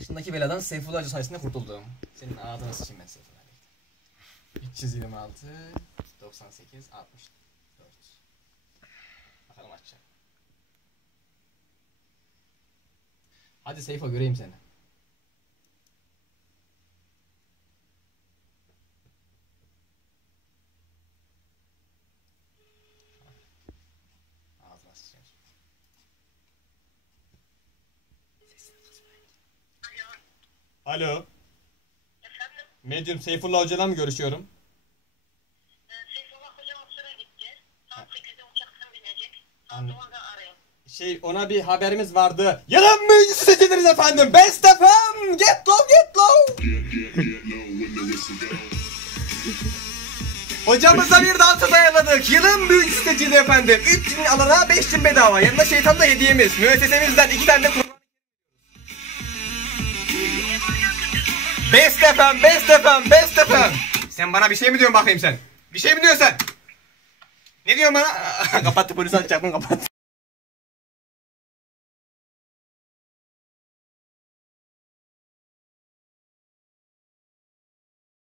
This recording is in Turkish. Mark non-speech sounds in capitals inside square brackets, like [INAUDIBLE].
Başındaki beladan Seyfullah Hoca sayesinde kurtuldum. Senin ağzına sıçayım ben Seyfullah. 326 98 64 Bakalım açacağım. Hadi Seyfo göreyim seni. Ağzına sıçayım. Alo. Efendim, Medyum Seyfullah Hoca'yla mı görüşüyorum? e, Seyfullah hocam Mısır'a gitti. Saat 8'de uçaktan binecek. Saat Anladım. 10'da arayın. Şey ona bir haberimiz vardı. Yalın müjdesi seçiliriz efendim. Best FM. Get low get low. Hocamıza bir dansöz ayarladık. Yılın müjdesi seçildi efendim. 3 bin alana 5 bin bedava. Yanında şeytan da hediyemiz. Müessesemizden 2 tane de Best FM, Best FM, Best FM. Sen bana bir şey mi diyorsun bakayım sen? Bir şey mi diyorsun sen? Ne diyorsun bana? [LAUGHS] kapattı polis açacaktım kapattı.